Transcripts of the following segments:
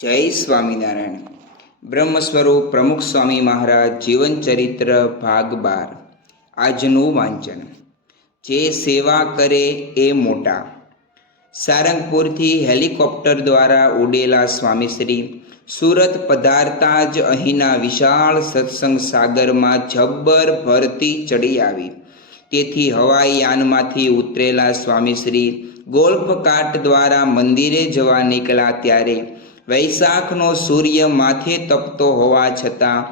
જય સ્વામિનારાયણ. બ્રહ્મ સ્વરૂપ પ્રમુખ સ્વામી મહારાજ જીવન ચરિત્ર ભાગ 12. આજનું વાંચન. જે સેવા કરે એ મોટા. સારંગપુરથી હેલિકોપ્ટર દ્વારા ઉડેલા સ્વામીશ્રી સુરત પધારતા જ અહીંના વિશાળ સત્સંગ સાગરમાં જબ્બર ભરતી ચડી આવી. તેથી હવાઈ યાનમાંથી ઉતરેલા સ્વામીશ્રી ગોલ્ફ કાર્ટ દ્વારા મંદિરે જવા નીકળ્યા ત્યારે વૈશાખનો સૂર્ય માથે તપતો હોવા છતાં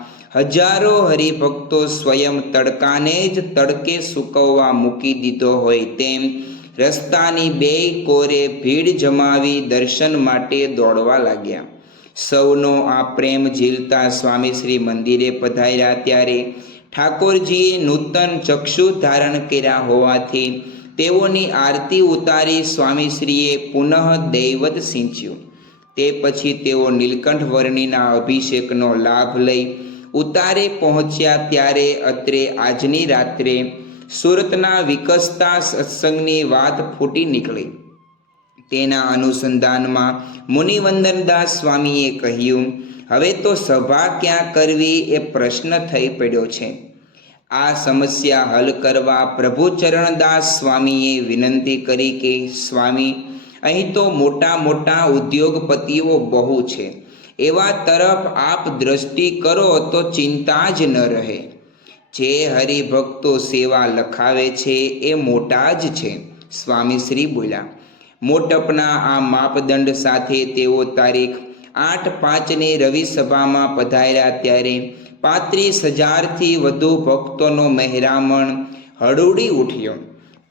હજારો હરિભક્તો સ્વયં તડકાને જ તડકે સૂકવવા મૂકી દીધો હોય તેમ રસ્તાની બેય કોરે ભીડ જમાવી દર્શન માટે દોડવા લાગ્યા. સૌનો આ પ્રેમ ઝીલતા સ્વામીશ્રી મંદિરે પધાર્યા ત્યારે ઠાકોરજીએ નૂતન ચક્ષુ ધારણ કર્યા હોવાથી તેઓની આરતી ઉતારી સ્વામીશ્રીએ પુનઃ દૈવત સિંચ્યું. તે પછી તેઓ નીલકંઠ વર્ણિના અભિષેકનો લાભ લઈ ઉતારે પહોંચ્યા ત્યારે અત્રે આજની રાત્રે સુરતના વિકસતા સત્સંગની વાત ફૂટી નીકળી. તેના અનુસંધાનમાં મુનિવંદનદાસ સ્વામીએ કહ્યું, હવે તો સભા ક્યાં કરવી એ પ્રશ્ન થઈ પડ્યો છે. આ સમસ્યા હલ કરવા પ્રભુચરણદાસ સ્વામીએ વિનંતી કરી કે સ્વામી, અહીં તો મોટા મોટા ઉદ્યોગપતિઓ બહુ છે, એવા તરફ આપ દ્રષ્ટિ કરો તો ચિંતા જ ન રહે. જે હરિભક્તો સેવા લખાવે છે એ મોટા જ છે. સ્વામીશ્રી બોલ્યા. મોટપના આ માપદંડ સાથે તેઓ તારીખ 8/5ની રવિ સભામાં પધાર્યા ત્યારે 35,000થી વધુ ભક્તોનો મહેરામણ હળુડી ઉઠ્યો.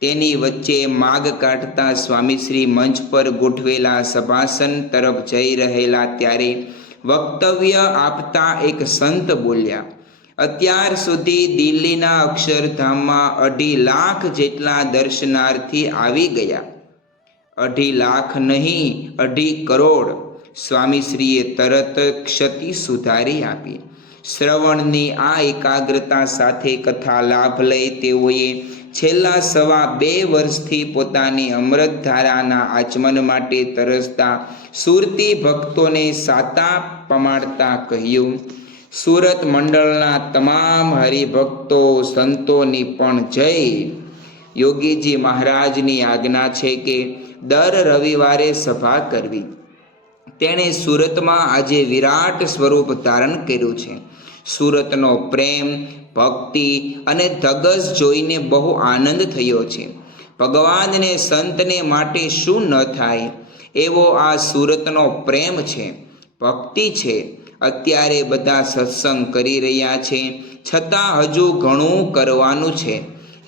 તેની વચ્ચે માગ કાઢતા સ્વામીશ્રી મંચ પર ગોઠવેલા સભાસન તરફ જઈ રહેલા ત્યારે વક્તવ્ય આપતા એક સંત બોલ્યા, અત્યાર સુધી દિલ્હીના અક્ષરધામમાં 2.5 લાખ જેટલા દર્શનાર્થી આવી ગયા. 2.5 લાખ નહીં, 2.5 કરોડ. સ્વામીશ્રીએ તરત ક્ષતિ સુધારી આપી. શ્રવણની આ એકાગ્રતા સાથે કથા લાભ લઈ તેઓએ છેલ્લા 2.25 વર્ષથી પોતાની અમૃતધારાના આચમન માટે તરસતા સુરતી ભક્તોને સાતા પમાડતા કહ્યું, સુરત મંડળના તમામ હરિભક્તો સંતોની પણ જય. યોગીજી મહારાજની આજ્ઞા છે કે દર રવિવારે સભા કરવી. તેણે સુરતમાં આજે વિરાટ સ્વરૂપ ધારણ કર્યું છે. સુરતનો પ્રેમ, ભક્તિ અને ધગસ જોઈને બહુ આનંદ થયો છે. ભગવાનને સંતને માટે શું ન થાય એવો આ સુરતનો પ્રેમ છે, ભક્તિ છે. અત્યારે બધા સત્સંગ કરી રહ્યા છે, છતાં હજુ ઘણું કરવાનું છે.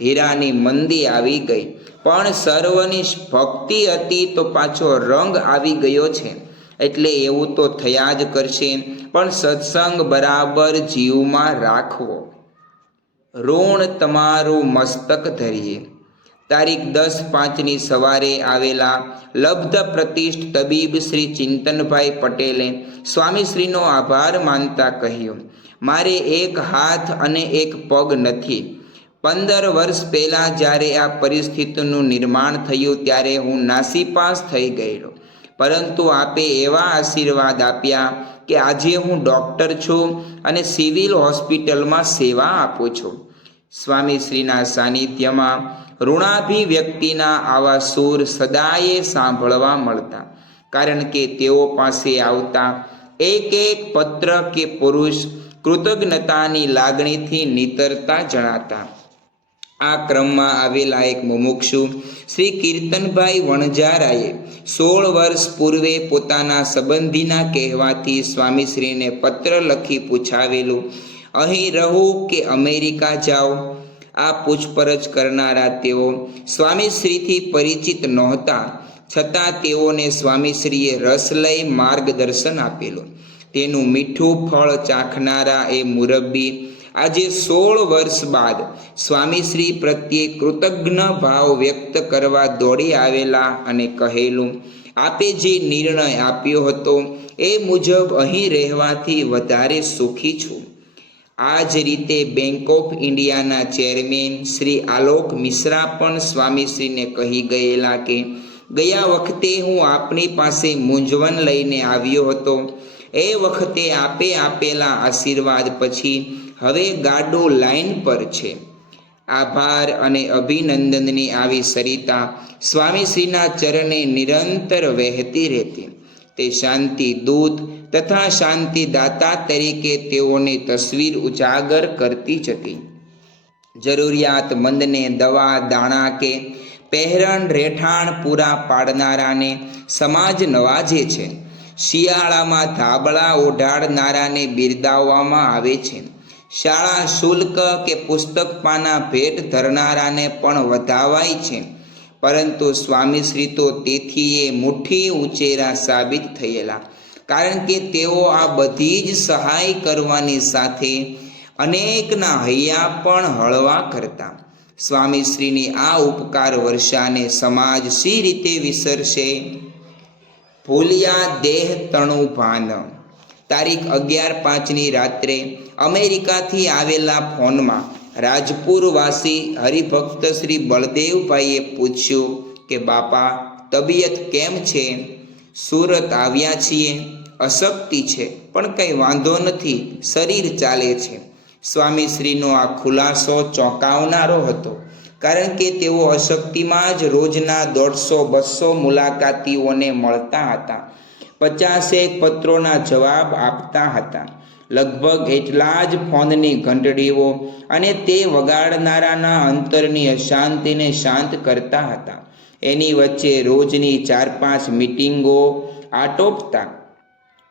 હીરાની મંદી આવી ગઈ, પણ સર્વની ભક્તિ હતી તો પાછો રંગ આવી ગયો છે. એટલે એવું તો થયા જ કરશે, પણ સત્સંગ બરાબર જીવમાં રાખવો. ઋણ તમારું મસ્તક ધરીએ. તારીખ 10/5ની સવારે આવેલા લબ્ધ પ્રતિષ્ઠ તબીબ શ્રી ચિંતનભાઈ પટેલે સ્વામીશ્રીનો આભાર માનતા કહ્યું, મારે એક હાથ અને એક પગ નથી. 15 વર્ષ પહેલાં જ્યારે આ પરિસ્થિતિનું નિર્માણ થયું ત્યારે હું નાસીપાસ થઈ ગયેલો, પરંતુ આપે એવા આશીર્વાદ આપ્યા કે આજે હું ડૉક્ટર છું અને સિવિલ હોસ્પિટલમાં સેવા આપું છું. સ્વામીશ્રીના સાનિધ્યમાં ઋણાભિવ્યક્તિના આવા સૂર સદાયે સાંભળવા મળતા, કારણ કે તેઓ પાસે આવતા એક એક પત્ર કે પુરુષ કૃતજ્ઞતાની લાગણીથી નીતરતા જણાતા. આ ક્રમમાં આવેલા એક મુમુક્ષુ શ્રી કીર્તનભાઈ વણજારાએ 16 વર્ષ પૂર્વે પોતાના સંબંધીના કહેવાથી સ્વામીશ્રીને પત્ર લખી પૂછાવેલું, અહીં રહું કે અમેરિકા જાઓ? આ પૂછપરછ કરનારા તેઓ સ્વામીશ્રીથી પરિચિત નહોતા, છતાં તેઓને સ્વામીશ્રીએ રસ લઈ માર્ગદર્શન આપેલું. તેનું મીઠું ફળ ચાખનારા એ મુરબ્બી આજે 16 વર્ષ બાદ સ્વામીશ્રી પ્રત્યે કૃતજ્ઞ ભાવ વ્યક્ત કરવા દોડી આવેલા અને કહેલું, આપે જે નિર્ણય આપ્યો હતો એ મુજબ અહીં રહેવાથી વધારે સુખી છું. આ જ રીતે બેંક ઓફ ઇન્ડિયાના ચેરમેન શ્રી આલોક મિશ્રા પણ સ્વામીશ્રીને કહી ગયેલા કે ગયા વખતે હું આપની પાસે મૂંઝવણ લઈને આવ્યો હતો. એ વખતે આપે આપેલા આશીર્વાદ પછી હવે ગાડો લાઈન પર છે. આભાર અને અભિનંદનની આવી સરિતા સ્વામીશ્રીના ચરણે નિરંતર વહેતી રહેતી. તે શાંતિ દૂત તથા શાંતિદાતા તરીકે તેઓની તસવીર ઉજાગર કરતી જતી. જરૂરિયાતમંદને દવા દાણા કે પહેરણ રહેઠાણ પૂરા પાડનારાને સમાજ નવાજે છે. શિયાળામાં ધાબળા ઓઢાડનારાને બિરદાવવામાં આવે છે. શાળા શુલ્ક કે પુસ્તક પાના ભેટ ધરનારાને પણ વધાવાય છે. પરંતુ સ્વામીશ્રી તો તેથી એ મુઠ્ઠી ઉંચેરા સાબિત થયેલા, કારણ કે તેઓ આ બધી જ સહાય કરવાની સાથે અનેકના હૈયા પણ હળવા કરતા. સ્વામીશ્રીની આ ઉપકાર વર્ષાને સમાજ સી રીતે વિસરશે? ભૂલ્યા દેહ તણુ ભાન. તારીખ 11/5ની રાત્રે અમેરિકાથી આવેલા ફોનમાં રાજપુરવાસી હરિભક્ત શ્રી બળદેવભાઈએ પૂછ્યું કે બાપા, તબિયત કેમ છે? સુરત આવ્યા છીએ. અશક્તિ છે, પણ કંઈ વાંધો નથી, શરીર ચાલે છે. સ્વામીશ્રીનો આ ખુલાસો ચોંકાવનારો હતો, કારણ કે તેઓ અશક્તિમાં જ રોજના 150-200 મુલાકાતીઓને મળતા હતા. 50 પત્રોના જવાબ આપતા હતા. લગભગ એટલા જ ફોનની ઘંટડીઓ અને તે વગાડનારાના અંતરની અશાંતિને શાંત કરતા હતા. એની વચ્ચે રોજની 4-5 મિટિંગો આટોપતા.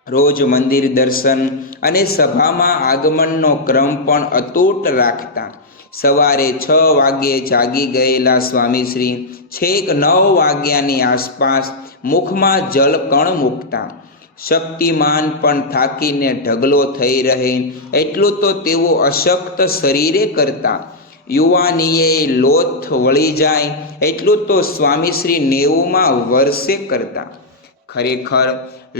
રોજ મંદિર દર્શન અને સભામાં આગમનનો ક્રમ પણ અતૂટ રાખતા. સવારે 6 વાગ્યે જાગી ગયેલા સ્વામીશ્રી છેક 9 વાગ્યાની આસપાસ મુખમાં જલકણ મૂકતા. શક્તિમાન પણ થાકીને ઢગલો થઈ રહે એટલું તો તેઓ અશક્ત શરીરે કરતા. યુવાનીએ લોથ વળી જાય એટલું તો સ્વામીશ્રી 90માં વર્ષે કરતા. ખરેખર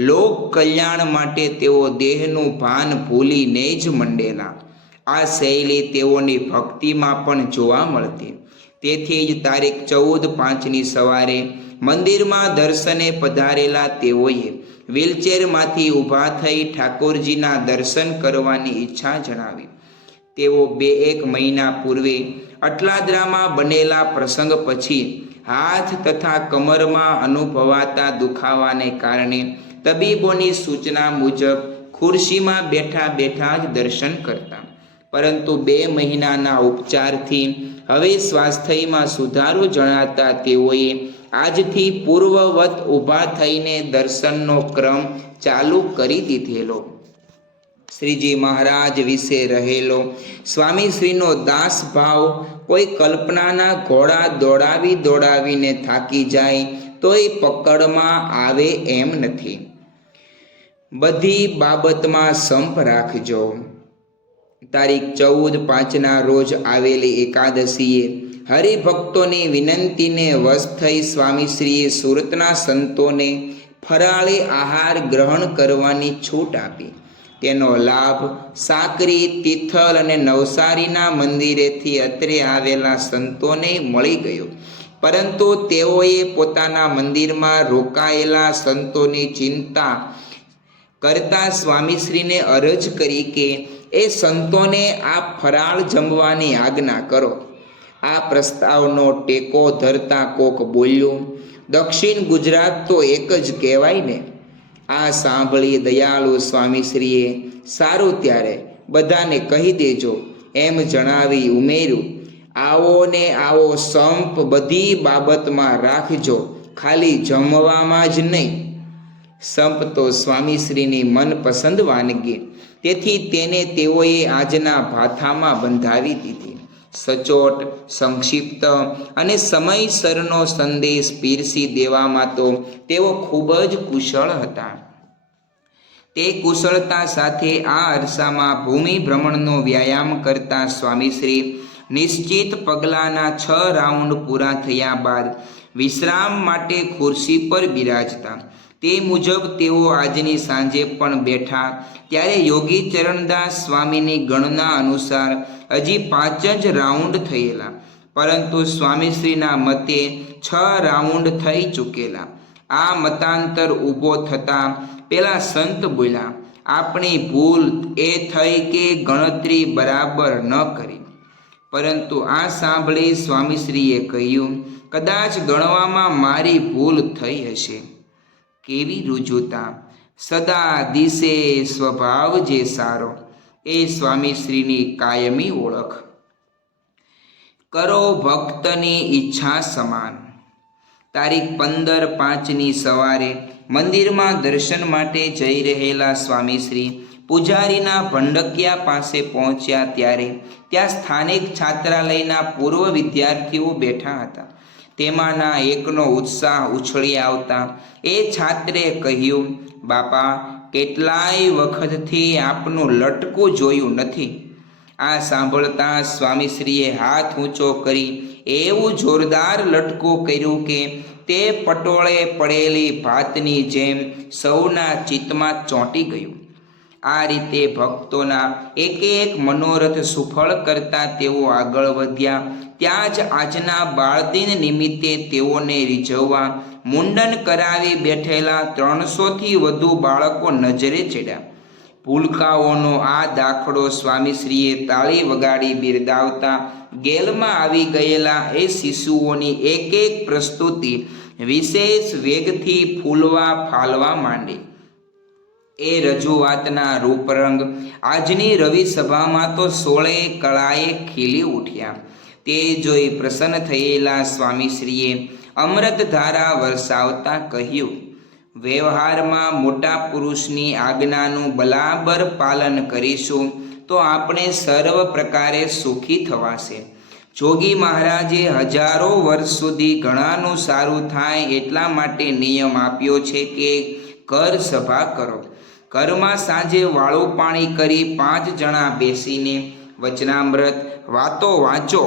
લોક કલ્યાણ માટે તેઓ દેહનું ભાન ભૂલીને જ મંડેલા. આ શૈલી તેઓની ભક્તિમાં પણ જોવા મળતી. તેથી જ તારીખ 14/5ની સવારે મંદિરમાં દર્શને પધારેલા તેઓએ વ્હીલચેરમાંથી ઊભા થઈ ઠાકોરજીના દર્શન કરવાની ઈચ્છા જણાવી. તેઓ 2-1 મહિના પૂર્વે અટલાદરામાં બનેલા પ્રસંગ પછી હાથ તથા કમરમાં અનુભવાતા દુખાવાને કારણે તબીબોની સૂચના મુજબ ખુરશીમાં બેઠા બેઠા જ દર્શન કરતા. પરંતુ 2 મહિનાના ઉપચારથી હવે સ્વાસ્થ્યમાં સુધારો જણાતા તેઓએ આજથી પૂર્વવત ઊભા થઈને દર્શનનો ક્રમ ચાલુ કરી દીધેલો. શ્રીજી મહારાજ વિશે રહેલો સ્વામીશ્રીનો દાસભાવ કોઈ કલ્પનાના ઘોડા દોડાવીને થાકી જાય તોય પકડમાં આવે એમ નથી. બધી બાબતમાં સંપ રાખજો. તારીખ 14/5ના રોજ આવેલી એકાદશીએ હરિભક્તોની વિનંતીને વશ થઈ સ્વામીશ્રીએ સુરતના સંતોને ફરાળી આહાર ગ્રહણ કરવાની છૂટ આપી. તેનો લાભ સાકરી, તિથલ અને નવસારીના મંદિરેથી અત્રે આવેલા સંતોને મળી ગયો. પરંતુ તેઓએ પોતાના મંદિરમાં રોકાયેલા સંતોની ચિંતા કરતા સ્વામીશ્રીને અરજ કરી કે એ સંતોને આ ફરાળ જમવાની આજ્ઞા કરો. આ પ્રસ્તાવનો ટેકો ધરતા કોક બોલ્યું, દક્ષિણ ગુજરાત તો એક જ કહેવાય ને. આ સાંભળી દયાળુ સ્વામીશ્રીએ સારું ત્યારે બધાને કહી દેજો એમ જણાવી ઉમેર્યું, આવો ને આવો સંપ બધી બાબતમાં રાખજો, ખાલી જમવામાં જ નહીં. સંપ તો સ્વામીશ્રીની મનપસંદ વાનગી, તેથી તેને તેઓએ આજના ભાથામાં બંધાવી દીધી. સચોટ, સંક્ષિપ્ત અને સમયસરનો સંદેશ પીરસી દેવામાં તો તેઓ ખૂબ જ કુશળ હતા. તે કુશળતા સાથે આ અરસામાં ભૂમિ ભ્રમણનો વ્યાયામ કરતા સ્વામીશ્રી નિશ્ચિત પગલાંના 6 રાઉન્ડ પૂરા થયા બાદ વિશ્રામ માટે ખુરશી પર બિરાજતા. તે મુજબ તેઓ આજની સાંજે પણ બેઠા ત્યારે યોગી ચરણદાસ સ્વામીની ગણના અનુસાર હજી 5 જ રાઉન્ડ થયેલા. પરંતુ સ્વામીશ્રીના મતે 6 રાઉન્ડ થઈ ચૂકેલા. આ મતાંતર ઊભો થતાં પેલા સંત બોલ્યા, આપણી ભૂલ એ થઈ કે ગણતરી બરાબર ન કરી. પરંતુ આ સાંભળી સ્વામીશ્રીએ કહ્યું, કદાચ ગણવામાં મારી ભૂલ થઈ હશે. કેવી રુજુતા! સદા દિશે સ્વભાવ જે સારો, એ સ્વામીશ્રીની કાયમી ઓળખ. કરો ભક્તની ઈચ્છા સમાન. તારીખ 15/5ની સવારે મંદિરમાં દર્શન માટે જઈ રહેલા સ્વામીશ્રી પૂજારીના ભંડકિયા પાસે પહોંચ્યા ત્યારે ત્યાં સ્થાનિક છાત્રાલયના પૂર્વ વિદ્યાર્થીઓ બેઠા હતા. તેમાંના એકનો ઉત્સાહ ઉછળી આવતા એ છાત્રે કહ્યું, બાપા, કેટલાય વખતથી આપનું લટકું જોયું નથી. આ સાંભળતા સ્વામીશ્રીએ હાથ ઊંચો કરી એવું જોરદાર લટકું કર્યું કે તે પટોળે પડેલી ભાતની જેમ સૌના ચિત્તમાં ચોંટી ગયું. આ રીતે ભક્તોના એક એક મનોરથ સુફળ કરતા તેઓ આગળ વધ્યા. ત્યાં જ આજના બાળદિન નિમિત્તે તેઓને રીઝવવા મુંડન કરાવી બેઠેલા 300થી વધુ બાળકો નજરે ચડ્યા. ભૂલકાઓનો આ દાખલો સ્વામીશ્રીએ તાળી વગાડી બિરદાવતા ગેલમાં આવી ગયેલા એ શિશુઓની એક એક પ્રસ્તુતિ વિશેષ વેગથી ફૂલવા ફાલવા માંડી. એ રજૂઆતના રૂપરંગ આજની રવિ સભામાં તો 16 કળાએ ખીલી ઉઠ્યા. તે જોઈ પ્રસન્ન થયેલા સ્વામીશ્રીએ અમૃતધારા વરસાવતા કહ્યું, વ્યવહારમાં મોટા પુરુષની આજ્ઞાનું બરાબર પાલન કરીશું તો આપણે સર્વ પ્રકારે સુખી થવાશે. જોગી મહારાજે હજારો વર્ષ સુધી ઘણાનું સારું થાય એટલા માટે નિયમ આપ્યો છે કે ઘર સભા કરો. ઘરમાં સાંજે વાળું પાણી કરી 5 જણા બેસીને વચનામૃત વાતો વાંચો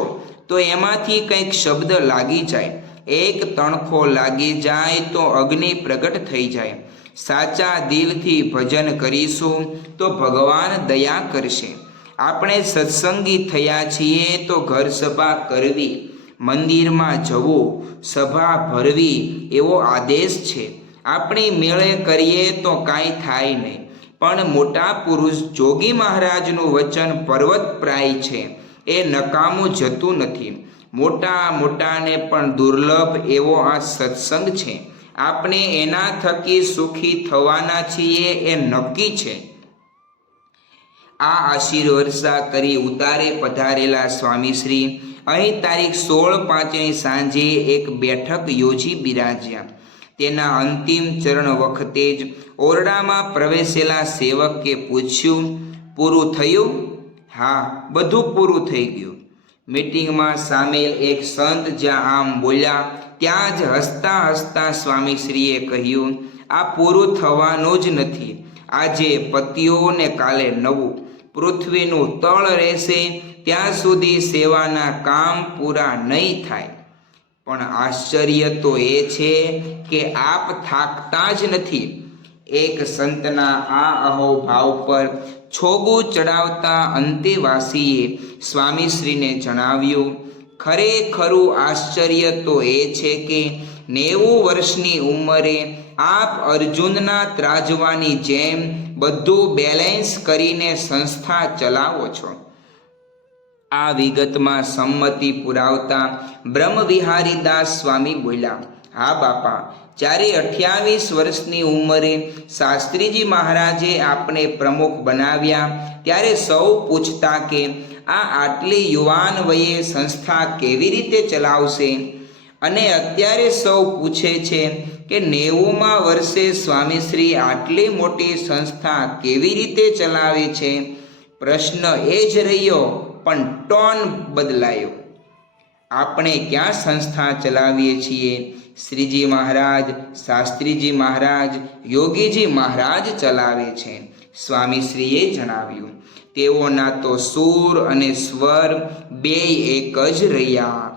તો એમાંથી કંઈક શબ્દ લાગી જાય. એક તણખો લાગી જાય તો અગ્નિ પ્રગટ થઈ જાય. સાચા દિલથી ભજન કરીશું તો ભગવાન દયા કરશે. આપણે સત્સંગી થયા છીએ તો ઘર સભા કરવી, મંદિરમાં જવું, સભા ભરવી એવો આદેશ છે. આપણી મેળે કરીએ તો કાંઈ થાય નહીં. પણ મોટા પુરુષ જોગી મહારાજનું વચન પર્વતપ્રાય છે, એ નકામું જતું નથી. મોટાને પણ દુર્લભ એવો આ સત્સંગ છે. આપણે એના થકી સુખી થવાના છીએ એ નક્કી છે. આ આશીર્વર્ષા કરી ઉતારે પધારેલા સ્વામીશ્રી અહીં તારીખ 16/5ની સાંજે એક બેઠક યોજી બિરાજ્યા. તેના અંતિમ ચરણ વખતે જ ઓરડામાં પ્રવેશેલા સેવકે પૂછ્યું, પૂરું થયું? હા, બધું પૂરું થઈ ગયું. મીટિંગમાં સામેલ એક સંત જ્યાં આમ બોલ્યા ત્યાં જ હસતા હસતા સ્વામીશ્રીએ કહ્યું, આ પૂરું થવાનું જ નથી. આજે પત્યો ને કાલે નવું. પૃથ્વીનું તળ રહેશે ત્યાં સુધી સેવાના કામ પૂરા નહીં થાય. પણ આશ્ચર્ય તો એ છે કે આપ થાકતા જ નથી. એક સંતના આ અહોભાવ પર છોગું ચડાવતા અંતેવાસીએ સ્વામીશ્રીને જણાવ્યું, ખરેખરું આશ્ચર્ય તો એ છે કે 90 વર્ષની ઉંમરે આપ અર્જુનના ત્રાજવાની જેમ બધું બેલેન્સ કરીને સંસ્થા ચલાવો છો. આ વિગતમાં સંમતિ પુરાવતા બ્રહ્મવિહારીદાસ સ્વામી બોલ્યા, હા બાપા, જ્યારે 28 વર્ષની ઉંમરે શાસ્ત્રીજી મહારાજે આપણે પ્રમુખ બનાવ્યા ત્યારે સૌ પૂછતા કે આ આટલી યુવાન વયે સંસ્થા કેવી રીતે ચલાવશે? અને અત્યારે સૌ પૂછે છે કે 90મા વર્ષે સ્વામીશ્રી આટલી મોટી સંસ્થા કેવી રીતે ચલાવે છે? પ્રશ્ન એ જ રહ્યો, પણ ટોન બદલાયો. આપણે ક્યાં સંસ્થા ચલાવીએ છીએ? શ્રીજી મહારાજ, શાસ્ત્રીજી મહારાજ, યોગીજી મહારાજ ચલાવે છે, સ્વામીશ્રીએ જણાવ્યું. તેઓના તો સૂર અને સ્વર બેય એક જ રહ્યા.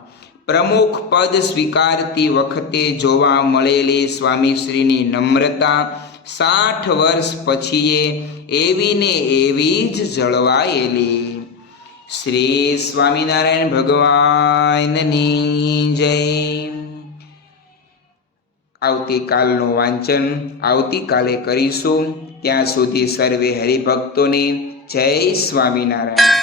પ્રમુખ પદ સ્વીકારતી વખતે જોવા મળેલી સ્વામીશ્રીની નમ્રતા 60 વર્ષ પછીએ એવી ને એવી જ જળવાયેલી. શ્રી સ્વામિનારાયણ ભગવાનની જય. આવતીકાલનું વાંચન આવતીકાલે કરીશું. ત્યાં સુધી સર્વે હરિભક્તોને જય સ્વામિનારાયણ.